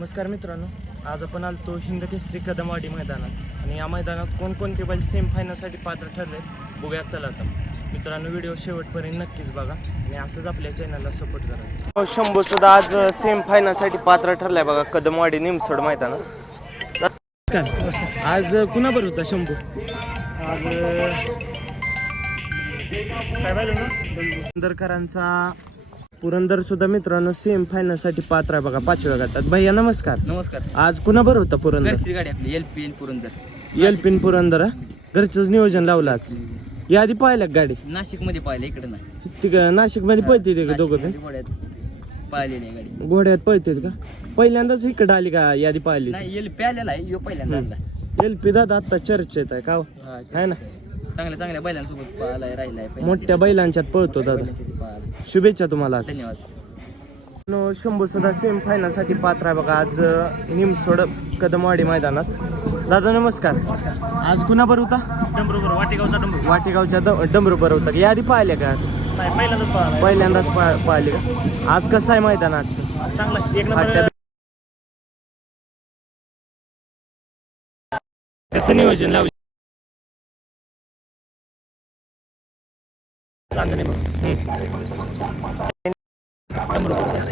नमस्कार मित्रांनो आज आपण आलतो हिंद केसरी कदमवाडी मैदानात. आणि या मैदानात कोणकोणते बैल सेम फायनलसाठी पात्र ठरले बघूयात. चला आता. मित्रांनो व्हिडिओ शेवटपर्यंत नक्कीच बघा आणि असंच आपल्या चॅनलला सपोर्ट करा. शंभू सुद्धा आज सेम फायनलसाठी पात्र ठरलाय बघा कदमवाडी निमसोड मैदानात आज कुणाबर होता शंभू? आज काय पाहिजे ना पुरंदरकरांचा पुरंदर सुद्धा मित्रांनो सेम फायनलसाठी पात्र आहे बघा पाचव्या गटात. भैया नमस्कार. नमस्कार. आज कुणाबर होता पुरंदर? घरची गाडी आपली एल पी पुरंदर. एल पिन पुरंदर हा? घरचंच नियोजन लावलं आज. यादी पाहिलं का गाडी? नाशिकमध्ये पाहिलं इकडे नाही. ती नाशिकमध्ये पळते ते दोघं? नाशिकमध्ये घोड्यात पाहिलेली आहे गाडी. घोड्यात पळते का? पहिल्यांदाच इकडे आली का यादी पाहिली? नाही एल पी आलेला आहे यो पहिल्यांदा हम्म. आणला. एल पी दादा आता चर्चेत आहे का हो? हा, आहे ना? चांगल्या चांगल्या बैलांसोबत पाहिलाय राहिलाय. मोठ्या बैलांच्यात पळतो दादा. पाहिला. शुभेच्छा तुम्हाला आज. धन्यवाद. नो शंभू सुद्धा सेम फायनलसाठी पात्र आहे बघा. आज निमसोड कदमवाडी मैदानात. दादा नमस्कार. आज कुणाबर होता? डंबरोबर वाटेगावचा डंबर. वाटेगावच्या द- डमरूबर होता. यादी पाहिल्या का? नाही पहिल्यांदाच पाहिला पहिल्यांदाच पा- पाहिले. का आज कसं आहे मैदान आजचं चांगला एक फाट्या नंबर कसं नियोजन लावलं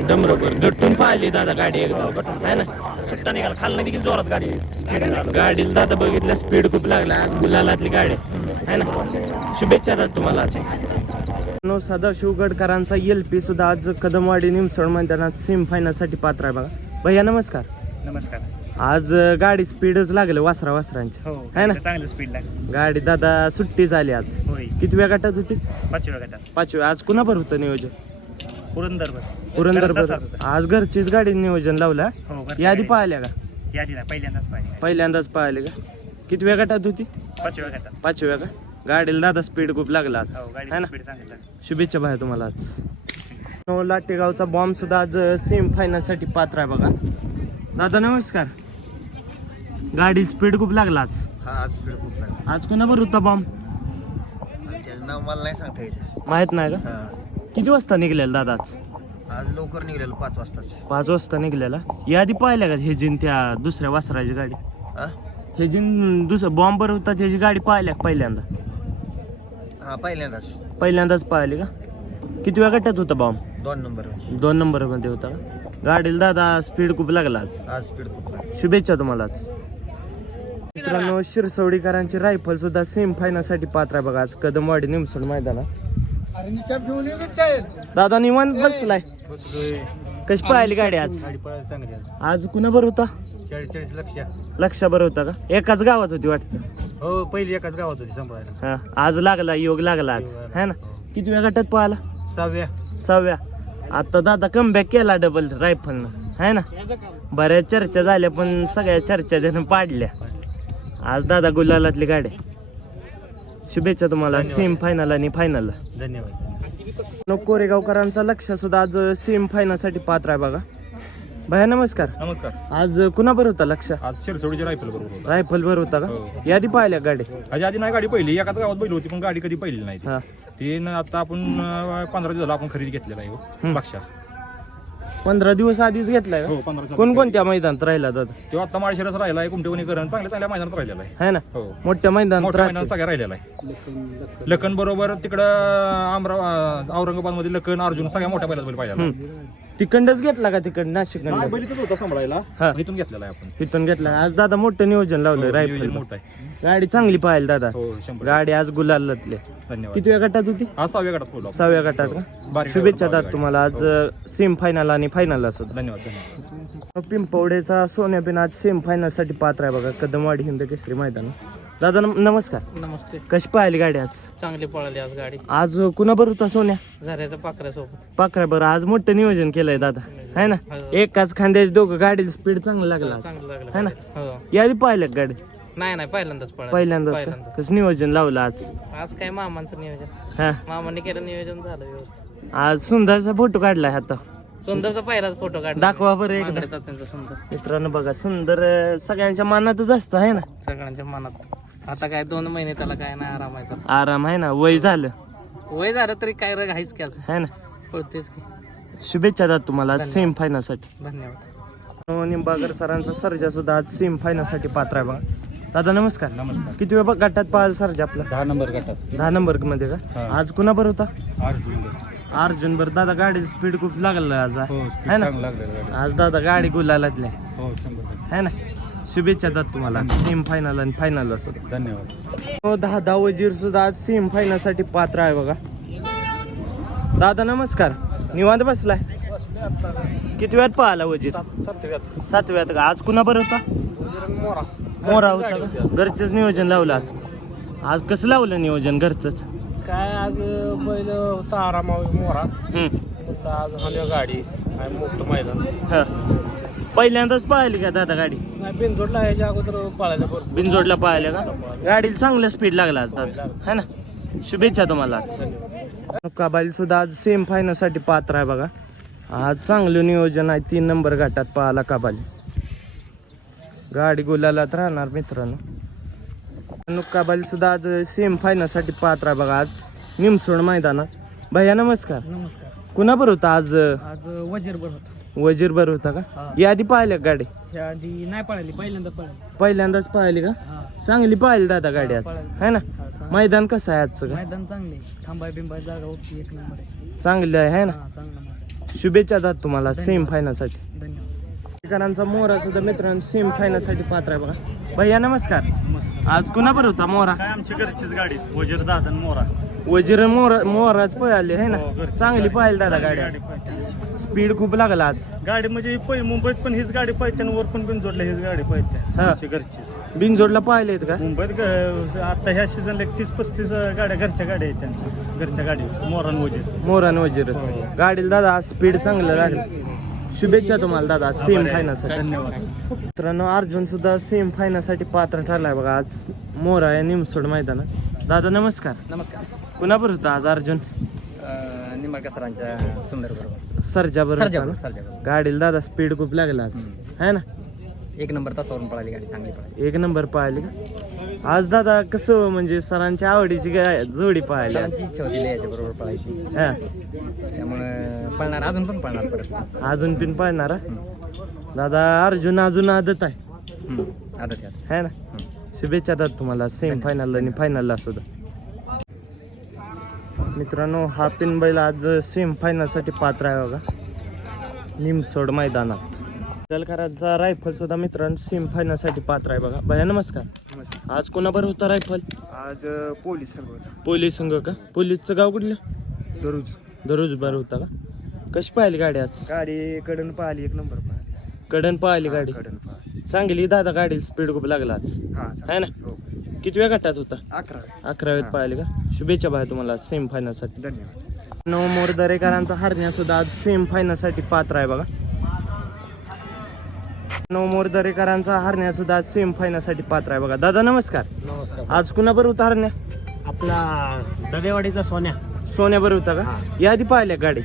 डमरूबर गटून पाहिली दादा गाडी एकदम आहे ना? सुट्टा निघाला. खाल्ला देखील जोरात गाडी. स्पीड गाडीला दादा बघितलं स्पीड खूप लागला. आज गुलालातली गाडी. आहे ना? शुभेच्छा दादा तुम्हाला नो सदा शिवगडकरांचा एल पी सुद्धा आज कदमवाडी निमसड मैदानात सेम फायनलसाठी पात्र आहे बघा. भैया नमस्कार. नमस्कार. आज गाडी स्पीडच लागलं वासरा वासरांची. हो आहे ना? चांगलं स्पीड लागलं. गाडी दादा सुट्टी झाली आज. होय. किती वेळ गटात होती? पाचव्या गटात. पाचवी आज कुणाबर होतं नियोजन? पुरंदर पुरंदर. आज घरचीच गाडी नियोजन लावलं हो? यादी. पाहिल्या का? यादी पहिल्यांदाच पाहिजे पहिल्यांदाच पाहिले का? किती वेळ गटात होती? पाचव्या गटात. पाचव्या का? गाडीला दादा स्पीड खूप लागला आज. हो शुभेच्छा भाई तुम्हाला आज. नो लाटेगावचा बॉम्ब सुद्धा आज सेम फायनलसाठी पात्र आहे बघा. दादा नमस्कार. गाडी स्पीड खूप लागला आज हा आज स्पीड खूप लागला. आज कुणाबर होता बॉम्ब त्याचं नाव मला नाही सांगता यायचं. माहीत नाही का? हा. किती वाजता निघलेला दादा आज आज लवकर निघलेलो पाच वाजताच. पाच वाजता निघलेला. यादी पाहिल्या का हे जिन त्या दुसऱ्या वासराची गाडी? हा? हे जिन दुसरं बॉम्बर होता त्याची गाडी पाहिल्या का पहिल्यांदा? हा पहिल्यांदाच. पहिल्यांदाच पाहिली का? किती वेळ गटात होता बॉम्ब दोन नंबर दोन नंबरमध्ये होता का? गाडीला दादा स्पीड खूप लागला आज. आज स्पीड खूप लागला. शुभेच्छा तुम्हाला आज. मित्रांनो शिरसवडीकरांची रायफल सुद्धा सेम फायनलसाठी पात्र आहे बघा. आज कदमवाडी निमसोड मैदानात. दादा निवांत बसलाय. कशी पाहिली गाडी आज? आज. कुणाबर होता? चाळीस चाळीस लक्ष लक्षाबर होता का? एकाच गावात होती वाटतं. हो पहिली एकाच गावात होती सांभाळायला हा आज लागला योग लागला आज. है ना? किती वेळ गटात पाहिला सहाव्या. सहाव्या. आता दादा कमबॅक केला डबल रायफलनं है ना? बऱ्याच चर्चा झाल्या पण सगळ्या चर्चा त्यानं पाडल्या. आज दादा गुलालातली गाडी. शुभेच्छा तुम्हाला सेम फायनल आणि फायनल धन्यवाद कोरेगावकरांचा लक्ष सुद्धा आज सेम फायनलसाठी पात्र आहे बघा. भया नमस्कार. नमस्कार. आज कुणाबर होता लक्ष? आज शिरसोडीची रायफल बरोबर होता. रायफल बर होता का? हो. यादी पाहिल्या गाडी. माझी आधी नाही गाडी पहिली. एकाच गावात पहिली होती पण गाडी कधी पहिली नाही ती. आता आपण पंधरा दिवस झाला आपण खरेदी घेतलेला आहे हो. पंधरा दिवस आधीच घेतलाय हो का पंधरा दिवसात कोणकोणत्या मैदानात राहिला दादा तो आता माळशिरस राहिला आहे कुमटेवणी करण. चांगल्या चांगल्या मैदानात राहिलेला आहे. है ना? हो. मोठ्या मैदानात मोठ्या राहते. सगळ्या राहिलेला आहे. लखन बरोबर तिकडं आमरा औरंगाबादमध्ये लखन अर्जुन सगळ्या मोठ्या बैलात बैल पाहिजे हम्म. तिकडंच घेतला का तिकडं नाशिक होता सांभाळायला. हा. इथून घेतलेला आहे आपण. तिथून घेतला. आज दादा मोठं नियोजन लावलं हो, रायफल नियोजन मोठं आहे. गाडी चांगली पाहिली दादा. हो शंभर गाडी आज गुलालातले धन्यवाद. किती गटात होती? सहाव्या गटात आपण. सहाव्या गटात का? बारीक शुभेच्छा दादा तुम्हाला. आज सेम फायनल आणि फायनलला सुद्धा. धन्यवाद धन्यवाद. पिंपवडेचा सोन्या पिन आज सेम फायनलसाठी पात्र आहे बघा. कदमवाडी हिंद केसरी मैदान. दादा नम- नमस्कार. नमस्ते. कशी पाहिली गाडी आज? चांगली पळाली आज गाडी. आज कुणाबर होता सोन्या? पाकऱ्यासोबत. पाकरा बरं. आज मोठं नियोजन केलंय दादा. है ना? एकाच खांद्याचे दोघं गाडीला स्पीड चांगलं लागला आज. चांगलं लागलं. है ना? हो. यादी पाहिलं का गाडी? नाही नाही पहिल्यांदाच पळाली. पहिल्यांदाच का? कसं नियोजन लावलं आज? आज काय मामांचं नियोजन. हा. मामाने केलं नियोजन झालं व्यवस्थित. आज सुंदरचा फोटो काढलाय आता. सुंदरचा पहिलाच फोटो काढला. दाखवा बरं एकदा. मांगडे तात्यांचा सुंदर. मित्रांनो बघा सुंदर अं, सगळ्यांच्या मनातच असतं आहे ना? सगळ्यांच्या मनात. आता काय दोन महिने त्याला काय नाही आराम आहे त्याला. आराम आहे ना वय झालं. वय झालं तरी काय रग आहेच की अजून. है ना? पळतेच की. शुभेच्छा दादा तुम्हाला सेम फायनलसाठी. धन्यवाद. निंबाळकर सरांचा सर्जा सुद्धा आज सेम फायनलसाठी पात्र आहे बघा. दादा नमस्कार. नमस्कार. किती वेळ गटात पाहाल सर्जा आपला? दहा नंबर गटात. दहा नंबरमध्ये का? हा. आज कुणाबर होता? अर्जुन अर्जुन बर दादा गाडी स्पीड खूप लागलं आज हो. है ना? आज दादा गाडी गुलालातल्या हो. है ना? शुभेच्छा दादा तुम्हाला. सेम फायनल आणि फायनल असो धन्यवाद. हो दहा दहा वजीर सुद्धा आज सेम फायनलसाठी पात्र आहे बघा. दादा नमस्कार. निवांत बसलाय? किती वेळात पाहिला वजीर? सातव्यात का? आज कुणा बरं होता? मोरा. मोरा होता? घरचंच नियोजन लावलं आज. आज कसं लावलं नियोजन घरचंच? काय आज बैल होता आरामावी मोरा हम्म. म्हणलं आज हाल्या गाडी काय मोठं मैदान. हा. पहिल्यांदाच पाहिली का दादा गाडी? नाही बिनजोडला याच्या अगोदर पाळायला बरोबर बिनजोडला पाहिल्या का? गाडीला चांगलं स्पीड लागला आज दादा. है ना? शुभेच्छा तुम्हाला आज. कबाईल सुद्धा आज सेम फायनलसाठी पात्र आहे बघा. आज चांगलं नियोजन आहे. तीन नंबर घाटात पाहाला कबाली गाडी गुलालात राहणार मित्रांनो. कबाली सुद्धा आज सेम फायनलसाठी पात्र आहे बघा आज. निमसोड मैदानात भैया नमस्कार. नमस्कार. कुणाबर होता आज? आज वजीरभर होता. वजीरभर होता का? हा. यादी पाहिल्या का गाडी? ह्या आधी नाही पळाली पहिल्यांदा पळाली. पहिल्यांदाच पाहिली का? हा. चांगली पाहिली दादा गाडी आज. है ना? हा, चांगलं. मैदान कसं आहे आजचं का? मैदान चांगले थांबाय बिंबाय जागा होती एक नंबर आहे. चांगलं आहे है ना? हा चांगला शुभेच्छा दादा तुम्हाला सेम फायनलसाठी. धन्यवाद. मोहरा सुद्धा मित्रांनो सेम फायनलसाठी पात्र आहे बघा. भैया नमस्कार. आज कुणाबर होता मोहरा काय आमची घरचीच गाडी वजीर दादा मोरा. वजीर मोहरा मोहराच पळाले है ना? हो, चांगली गाडी. पाहिली दादा चांगली गाडी गाडी पळते. स्पीड खूप लागला आज. गाडी म्हणजे ही पै मुंबईत पण हीच गाडी पाहिजे आणि वर पण बिनजोडला हीच गाडी पाहिजे हा. आमची घरचीच. बिनजोडला पाहिलेत का? मुंबईत ग- आता ह्या सीझनला तीस पस्तीस गाड्या घरच्या गाड्या आहेत त्यांच्या. घरच्या गाडी मोरान वजीर. मोहरान वजीर. हो. गाडीला दादा आज स्पीड चांगलं लागलं. शुभेच्छा तुम्हाला दादा. सेम फायनलसाठी धन्यवाद. मित्रांनो अर्जुन सुद्धा सेम फायनलसाठी पात्र ठरलाय बघा. आज मोरा या निमसोड मैदानात. दादा नमस्कार. नमस्कार. कुणाबर होता आज अर्जुन? निंबाळकर सरांच्या सुंदर बरोबर सरजा बरोबर गाडीला दादा स्पीड खूप लागला आज. है ना? एक नंबर तासावरून पळाली गाडी चांगली पळाली. एक नंबर पाहिली का? आज दादा कसं म्हणजे सरांच्या आवडीची जोडी. सरांची इच्छा होती याच्या बरोबर पळायची. हा. त्यामुळे पळणार अजून पण पळणार परत. अजून तीन पाळणार हा? दादा अर्जुन अजून आदत आहे. हम्म. आदत यात है ना? शुभेच्छा दादा तुम्हाला सेम फायनल आणि फायनलला सुद्धा. मित्रांनो हा पिन बैल आज सेम फायनलसाठी पात्र आहे बघा. निमसोड मैदानात. दलकरांचा रायफल सुद्धा मित्रांनो सेम फायनलसाठी पात्र आहे बघा. भया नमस्कार. आज कोणाबर होता रायफल आज पोलीस सगळं पोलीस संघ का? पोलीसचं गाव कुठलं? दररोज दररोज बर होता का? कशी पाहिली गाडी आज? गाडी कडन पाहिली एक नंबर पाहिली. कडन पाहिली गाडी. कडन पाहिली. चांगली दादा गाडी स्पीड खूप लागला आज. हा है ना? हो. किती वेळ गटात होता? अकरा अकरावीत. पाहिले का? शुभेच्छा भाई तुम्हाला सेम फायनलसाठी धन्यवाद. नऊ मोर दरेकरांचा हरण्या सुद्धा आज सेम फायनलसाठी पात्र आहे बघा. नऊ मोर दरेकरांचा हरण्या सुद्धा आज सेम फायनलसाठी पात्र आहे बघा. दादा नमस्कार. नमस्कार आज कुणाबर होता हरण्या? आपला दगेवाडीचा सोन्या. सोन्याबर होता का? हा. यादी पाहिल्या गाडी.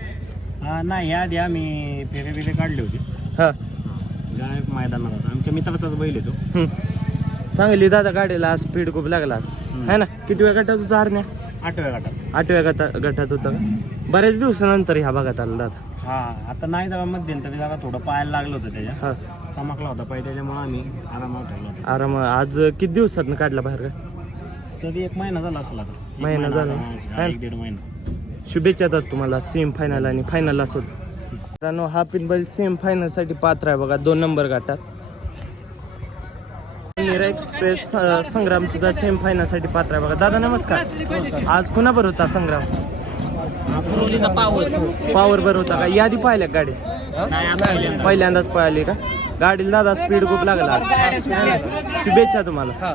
हा नाही आधी आम्ही फेरे बिरे काढली होती. हा. गायक मैदानात होता. आमच्या मित्राचाच बैल येतो. चांगली दादा गाडीला स्पीड खूप लागला. है ना? किती वेळ गटात होता हरण्या? आठव्या गटात. आठव्या गटा गटात होता. का बऱ्याच दिवसानंतर ह्या भागात आला दादा. हा आता नाही जरा मध्यंतरी जरा थोडं पायाला लागलं होतं त्याच्या. हा. चमकला होता पाय त्याच्यामुळे आम्ही आरामात ठेवला होता. आराम आज किती दिवसात काढला बाहेर का तरी एक महिना झाला असेल आता एक महिना झाला. हा. एक दीड महिना. शुभेच्छा देतात तुम्हाला. सेम फायनल आणि फायनलला सोड मित्रांनो हा पिनबल सेम फायनलसाठी पात्र आहे बघा दोन नंबर गाठात. नीरा एक्सप्रेस संग्राम सुद्धा सेम फायनलसाठी पात्र आहे बघा. दादा नमस्कार. आज कुणाबर होता संग्राम? पावर बर होता का? यादी पाहिल्या गाडी पहिल्यांदाच पळाली का? गाडीला दादा स्पीड खूप लागला. शुभेच्छा तुम्हाला.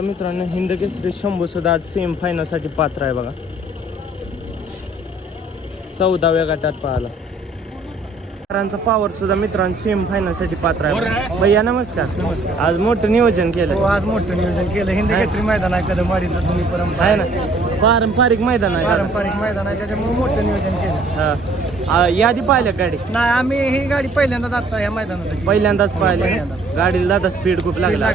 मित्रांनो हिंद केसरी शंभू सुद्धा आज सेम फायनलसाठी पात्र आहे बघा. चौदाव्या गटात पाहिला. करांचा पावर सुद्धा मित्रांनो सेम फायनलसाठी पात्र आहे. भैया नमस्कार. नमस्कार. आज मोठं नियोजन हो केलं आज मोठं नियोजन केलं. हिंद केसरी मैदान आहे कदमवाडीचं तुम्ही परंपरा आहे ना? पारंपरिक मैदान आहे. पारंपरिक मैदान आहे त्याच्यामुळे मोठं नियोजन केलं. हा. आ, यादी पाहिल्या गाडी? नाही आम्ही ही गाडी पहिल्यांदाच आता या मैदानासाठी. पहिल्यांदाच पाहिले. गाडीला दादा स्पीड खूप लागला.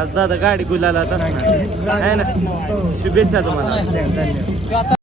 आज दादा गाडी गुलाला आहे ना? हो. शुभेच्छा तुम्हाला. धन्यवाद